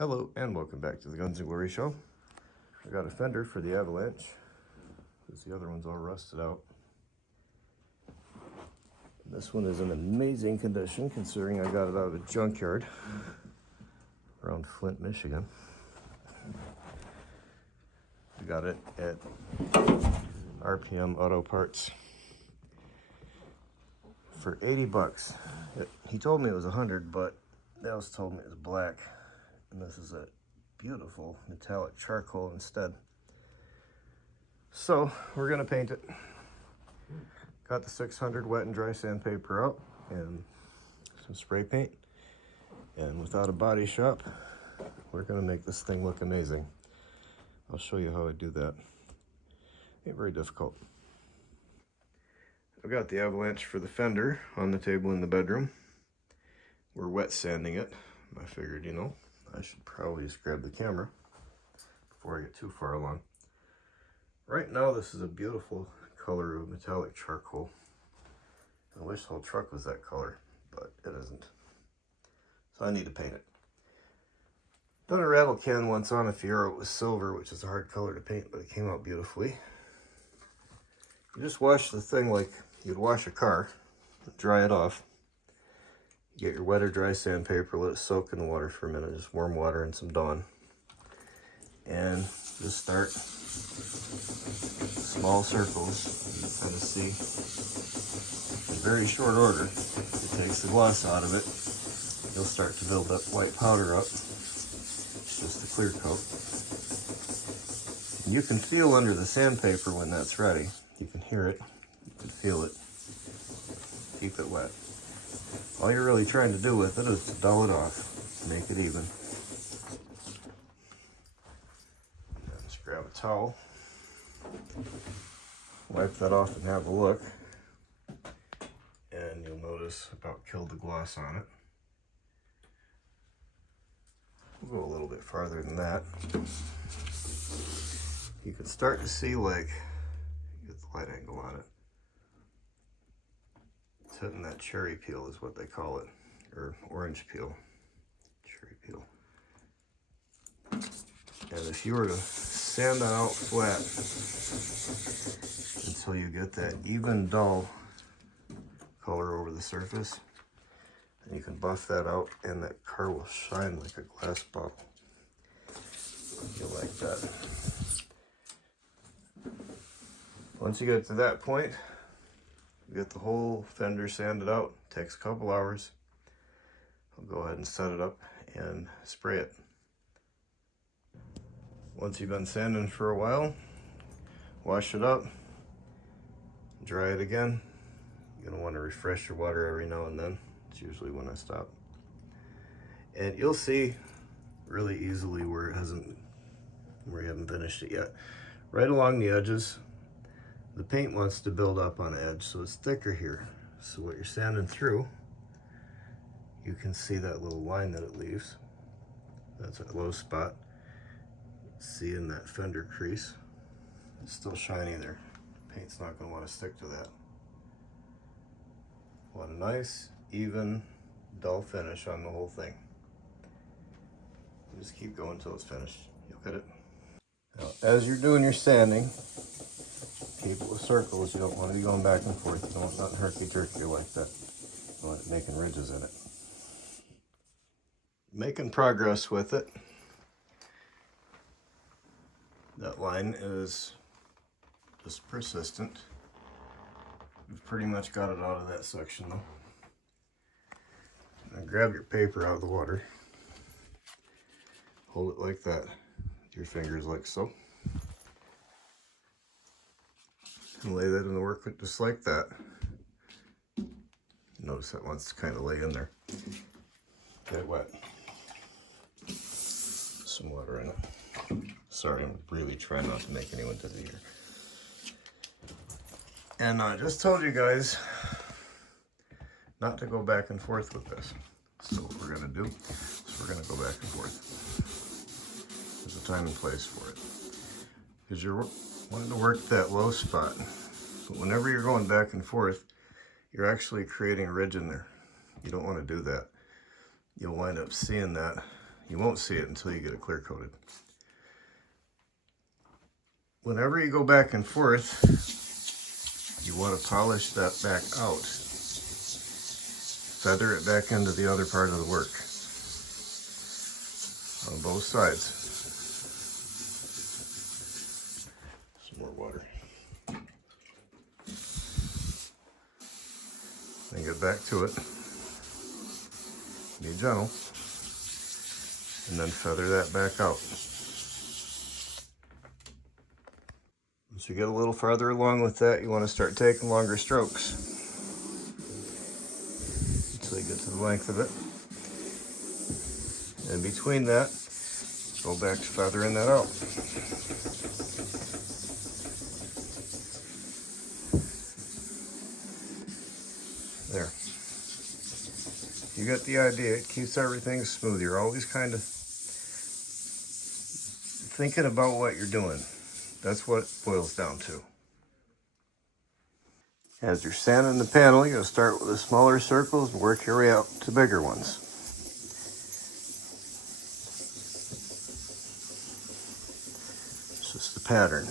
Hello and welcome back to the Guns and Glory show. I got a fender for the Avalanche because the other one's all rusted out. This one is in amazing condition considering I got it out of a junkyard around Flint, Michigan. I got it at RPM Auto Parts for 80 bucks. He told me it was 100, but they also told me it was black. And this is a beautiful metallic charcoal instead. So we're gonna paint it. Got the 600 wet and dry sandpaper out and some spray paint. And without a body shop, we're gonna make this thing look amazing. I'll show you how I do that. Ain't very difficult. I've got the Avalanche for the fender on the table in the bedroom. We're wet sanding it. I figured, I should probably just grab the camera before I get too far along. Right now, this is a beautiful color of metallic charcoal. I wish the whole truck was that color, but it isn't. So I need to paint it. Done a rattle can once on a Fiero. It was silver, which is a hard color to paint, but it came out beautifully. You just wash the thing like you'd wash a car, dry it off. Get your wet or dry sandpaper, let it soak in the water for a minute, just warm water and some Dawn. And just start small circles. You can kind of see in very short order. It takes the gloss out of it. You'll start to build that white powder up. It's just a clear coat. And you can feel under the sandpaper when that's ready. You can hear it, you can feel it. Keep it wet. All you're really trying to do with it is to dull it off, make it even. Just grab a towel, wipe that off and have a look. And you'll notice about killed the gloss on it. We'll go a little bit farther than that. You can start to see, like, get the light angle on it. Hitting that cherry peel is what they call it, or orange peel, cherry peel. And if you were to sand that out flat until you get that even dull color over the surface, then you can buff that out and that car will shine like a glass bottle. You like that. Once you get to that point, get the whole fender sanded out. Takes a couple hours. I'll go ahead and set it up and spray it. Once you've been sanding for a while, wash it up, dry it again. You're gonna want to refresh your water every now and then. It's usually when I stop. And you'll see really easily where you haven't finished it yet. Right along the edges, the paint wants to build up on the edge, so it's thicker here. So what you're sanding through, you can see that little line that it leaves. That's a low spot. See in that fender crease, it's still shiny there. Paint's not going to want to stick to that. Want a nice, even, dull finish on the whole thing. Just keep going until it's finished. You'll get it. Now, as you're doing your sanding, keep it with circles. You don't want to be going back and forth. You don't want nothing herky-jerky like that. You want it making ridges in it. Making progress with it. That line is just persistent. We've pretty much got it out of that section though. Now grab your paper out of the water. Hold it like that with your fingers like so. And lay that in the work just like that. Notice that wants to kind of lay in there. Get it wet. Some water in it. Sorry, I'm really trying not to make anyone dizzy here. And I just told you guys not to go back and forth with this. So what we're gonna do is we're gonna go back and forth. There's a time and place for it. Because you're wanting to work that low spot. But whenever you're going back and forth, you're actually creating a ridge in there. You don't want to do that. You'll wind up seeing that You won't see it until you get it clear coated. Whenever you go back and forth, you want to polish that back out. Feather it back into the other part of the work on both sides. Some more water. Then get back to it. Be gentle. And then feather that back out. Once you get a little farther along with that, you want to start taking longer strokes until you get to the length of it. And between that, go back to feathering that out. There. You get the idea. It keeps everything smooth. You're always kind of thinking about what you're doing. That's what it boils down to. As you're sanding the panel, you'll start with the smaller circles and work your way out to bigger ones. It's just the pattern.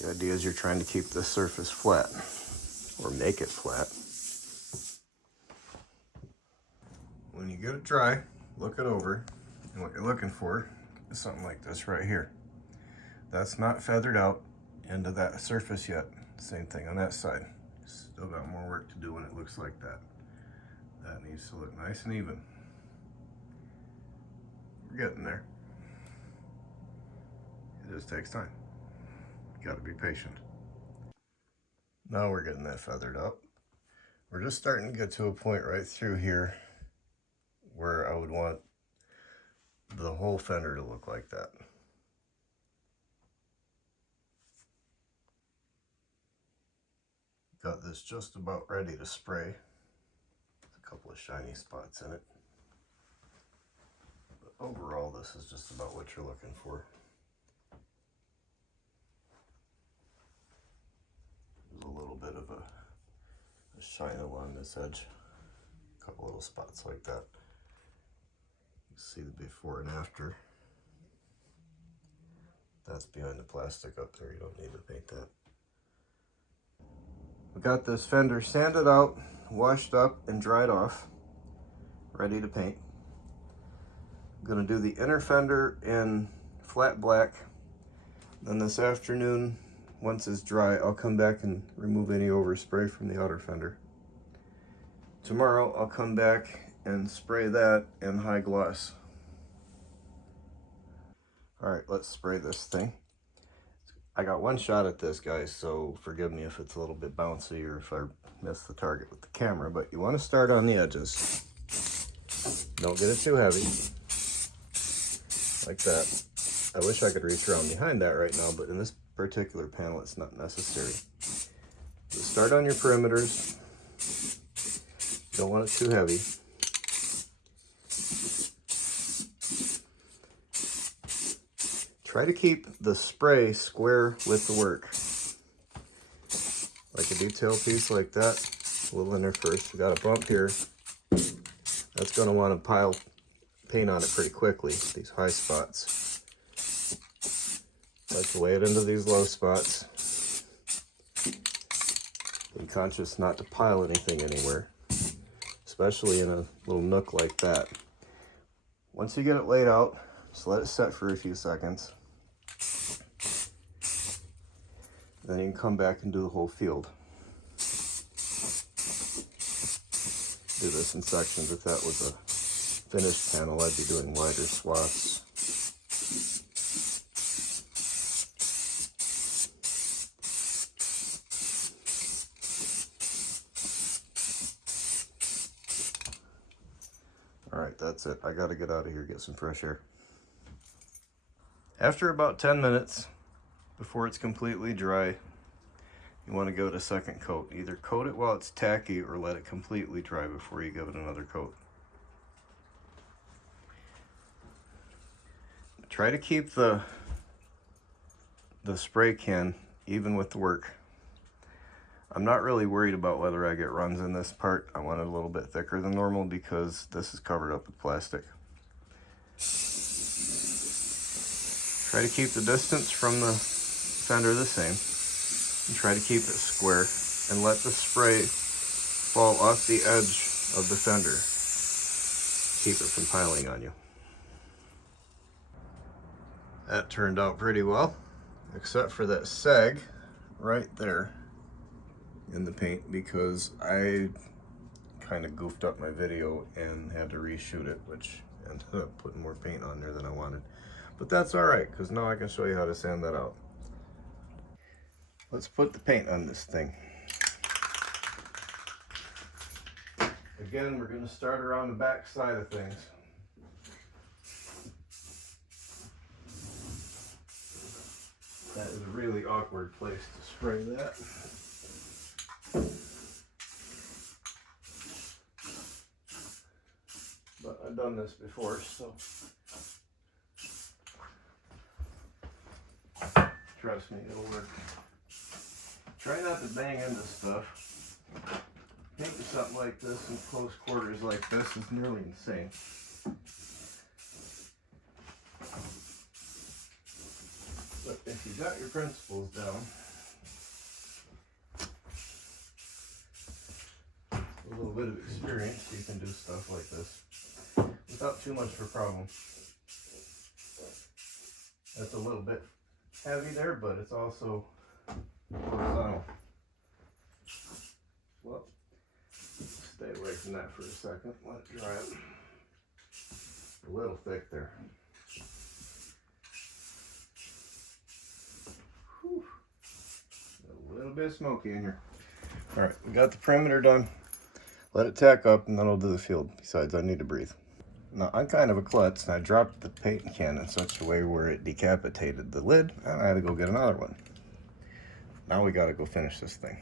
The idea is you're trying to keep the surface flat, or make it flat. When you get it dry, look it over, and what you're looking for is something like this right here. That's not feathered out into that surface yet. Same thing on that side. Still got more work to do when it looks like that. That needs to look nice and even. We're getting there. It just takes time. You gotta be patient. Now we're getting that feathered up. We're just starting to get to a point right through here where I would want the whole fender to look like that. Got this just about ready to spray. A couple of shiny spots in it. But overall, this is just about what you're looking for. There's a little bit of a shine along this edge. A couple little spots like that. You see the before and after. That's behind the plastic up there. You don't need to paint that. We got this fender sanded out, washed up, and dried off, ready to paint. I'm gonna do the inner fender in flat black. Then this afternoon, once it's dry, I'll come back and remove any overspray from the outer fender. Tomorrow, I'll come back and spray that in high gloss. All right, let's spray this thing. I got one shot at this, guys, so forgive me if it's a little bit bouncy or if I miss the target with the camera, but you want to start on the edges. Don't get it too heavy. Like that. I wish I could reach around behind that right now, but in this particular panel, it's not necessary. So start on your perimeters. You don't want it too heavy. Try to keep the spray square with the work. Like a detail piece like that, a little in there first. We got a bump here. That's going to want to pile paint on it pretty quickly, these high spots. Like to lay it into these low spots. Be conscious not to pile anything anywhere, especially in a little nook like that. Once you get it laid out, just let it set for a few seconds. Then you can come back and do the whole field. Do this in sections. If that was a finished panel, I'd be doing wider swaths. All right, that's it. I gotta get out of here, get some fresh air. After about 10 minutes, before it's completely dry, you want to go to second coat. Either coat it while it's tacky or let it completely dry before you give it another coat. Try to keep the spray can even with the work. I'm not really worried about whether I get runs in this part. I want it a little bit thicker than normal because this is covered up with plastic. Try to keep the distance from the fender the same. And try to keep it square and let the spray fall off the edge of the fender. Keep it from piling on you. That turned out pretty well, except for that sag right there in the paint, because I kind of goofed up my video and had to reshoot it, which ended up putting more paint on there than I wanted. But that's all right, because now I can show you how to sand that out. Let's put the paint on this thing. Again, we're going to start around the back side of things. That is a really awkward place to spray that. But I've done this before, so trust me, it'll work. Try not to bang into stuff. Painting something like this in close quarters like this is nearly insane. But if you got your principles down, a little bit of experience, you can do stuff like this without too much of a problem. That's a little bit heavy there, but it's also horizontal. Well, stay away from that for a second. Let it dry up. A little thick there. Whew. A little bit smoky in here. All right, we got the perimeter done. Let it tack up and then I'll do the field. Besides, I need to breathe. Now, I'm kind of a klutz and I dropped the paint can in such a way where it decapitated the lid and I had to go get another one. Now we gotta go finish this thing.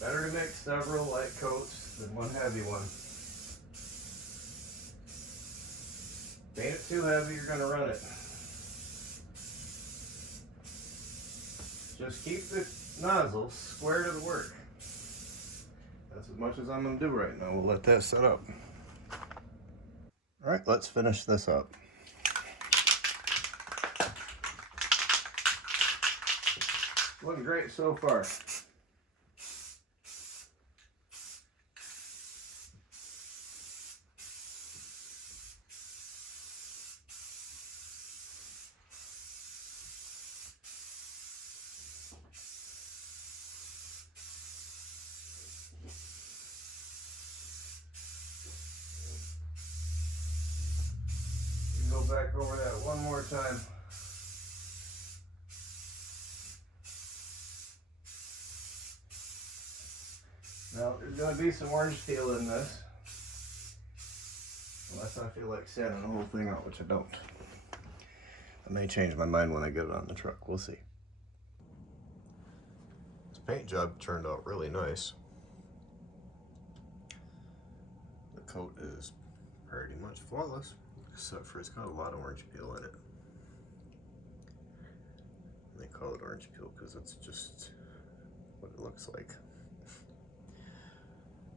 Better to make several light coats than one heavy one. Paint it too heavy, you're gonna run it. Just keep the nozzle square to the work. That's as much as I'm gonna do right now. We'll let that set up. All right, let's finish this up. Looking great so far. Go back over that one more time. Now, there's going to be some orange peel in this, unless I feel like sanding the whole thing out, which I don't. I may change my mind when I get it on the truck. We'll see. This paint job turned out really nice. The coat is pretty much flawless, except for it's got a lot of orange peel in it. They call it orange peel because it's just what it looks like.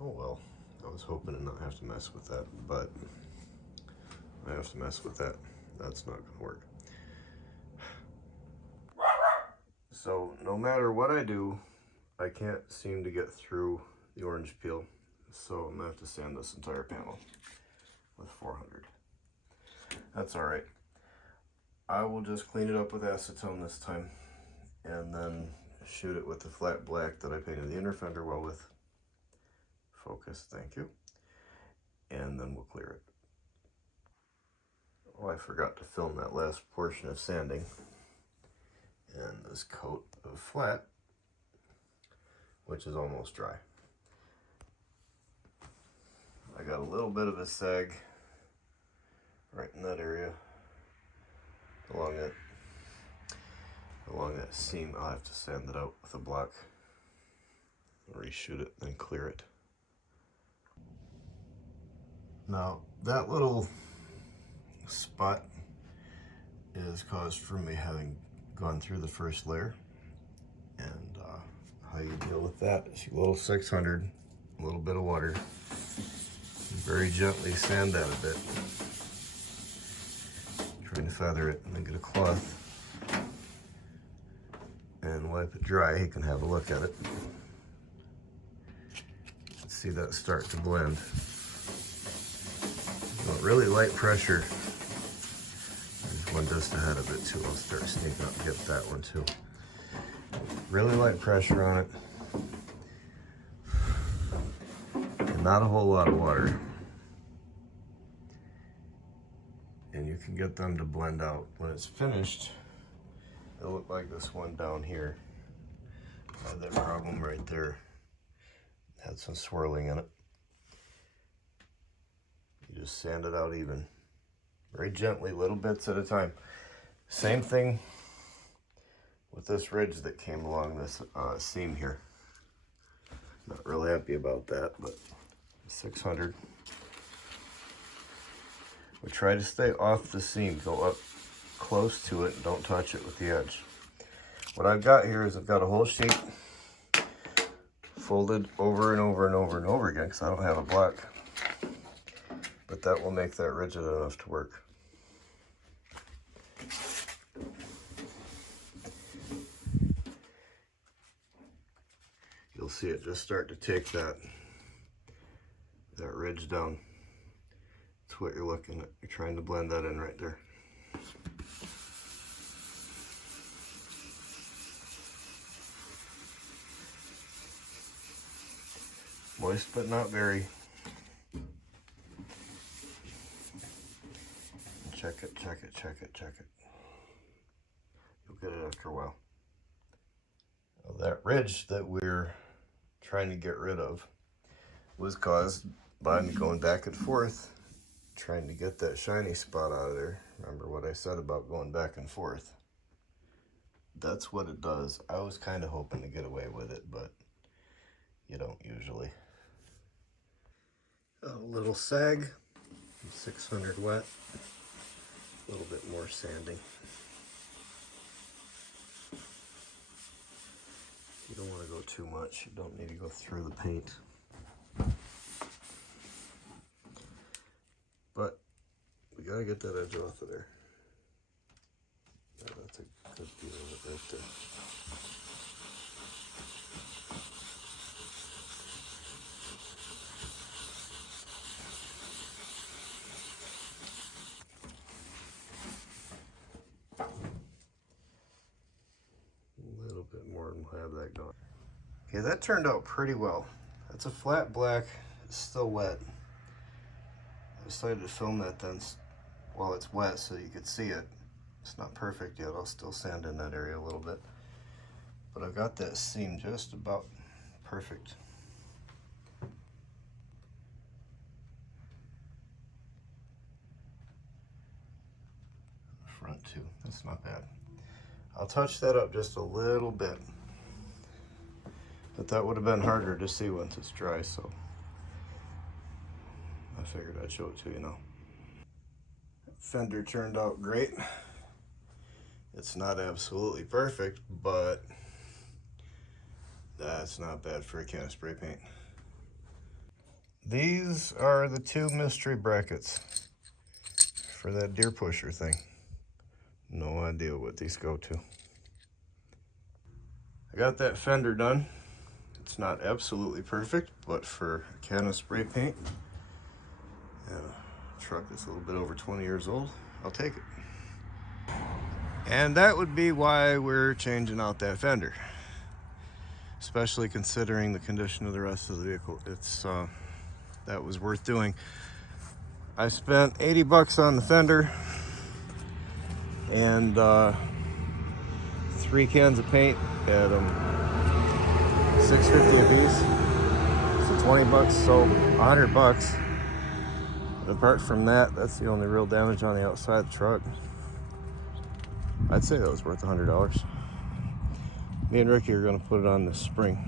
Oh well, I was hoping to not have to mess with that, but I have to mess with that. That's not gonna work. So no matter what I do, I can't seem to get through the orange peel. So I'm gonna have to sand this entire panel with 400. That's all right. I will just clean it up with acetone this time and then shoot it with the flat black that I painted the inner fender well with. Focus, thank you. And then we'll clear it. Oh, I forgot to film that last portion of sanding. And this coat of flat, which is almost dry. I got a little bit of a sag right in that area, along that seam. I'll have to sand it out with a block, reshoot it, then clear it. Now that little spot is caused from me having gone through the first layer. And how you deal with that is a little 600, a little bit of water, very gently sand that a bit, trying to feather it, and then get a cloth and wipe it dry. You can have a look at it. You can see that start to blend. Well, really light pressure. There's one just ahead of it too. I'll start sneaking up and get that one too. Really light pressure on it. And not a whole lot of water. And you can get them to blend out. When it's finished, it'll look like this one down here. I had that problem right there. Had some swirling in it. You just sand it out even. Very gently, little bits at a time. Same thing with this ridge that came along this seam here. Not real happy about that, but 600. We try to stay off the seam, go up close to it, and don't touch it with the edge. What I've got here is I've got a whole sheet folded over and over and over and over again because I don't have a block. But that will make that rigid enough to work. You'll see it just start to take that ridge down. That's what you're looking at. You're trying to blend that in right there. Moist but not very. Check it, check it, check it, check it. You'll get it after a while. Now, that ridge that we're trying to get rid of was caused by me going back and forth trying to get that shiny spot out of there. Remember what I said about going back and forth? That's what it does. I was kind of hoping to get away with it, but you don't usually. A little sag, 600 wet, a little bit more sanding. You don't want to go too much. You don't need to go through the paint. But we gotta get that edge off of there. Yeah, that's a good deal of it right there. A little bit more and we'll have that going. Okay, that turned out pretty well. That's a flat black, it's still wet. I decided to film that then while it's wet so you could see it. It's not perfect yet, I'll still sand in that area a little bit. But I've got that seam just about perfect. Front too, that's not bad. I'll touch that up just a little bit. But that would have been harder to see once it's dry, so I figured I'd show it to you now. Fender turned out great. It's not absolutely perfect, but that's not bad for a can of spray paint. These are the two mystery brackets for that deer pusher thing. No idea what these go to. I got that fender done. It's not absolutely perfect, but for a can of spray paint and a truck that's a little bit over 20 years old, I'll take it. And that would be why we're changing out that fender, especially considering the condition of the rest of the vehicle. It's that was worth doing. I spent 80 bucks on the fender and 3 cans of paint at $6.50 a piece, so 20 bucks, so 100 bucks. Apart from that, that's the only real damage on the outside of the truck. I'd say that was worth $100. Me and Ricky are going to put it on this spring.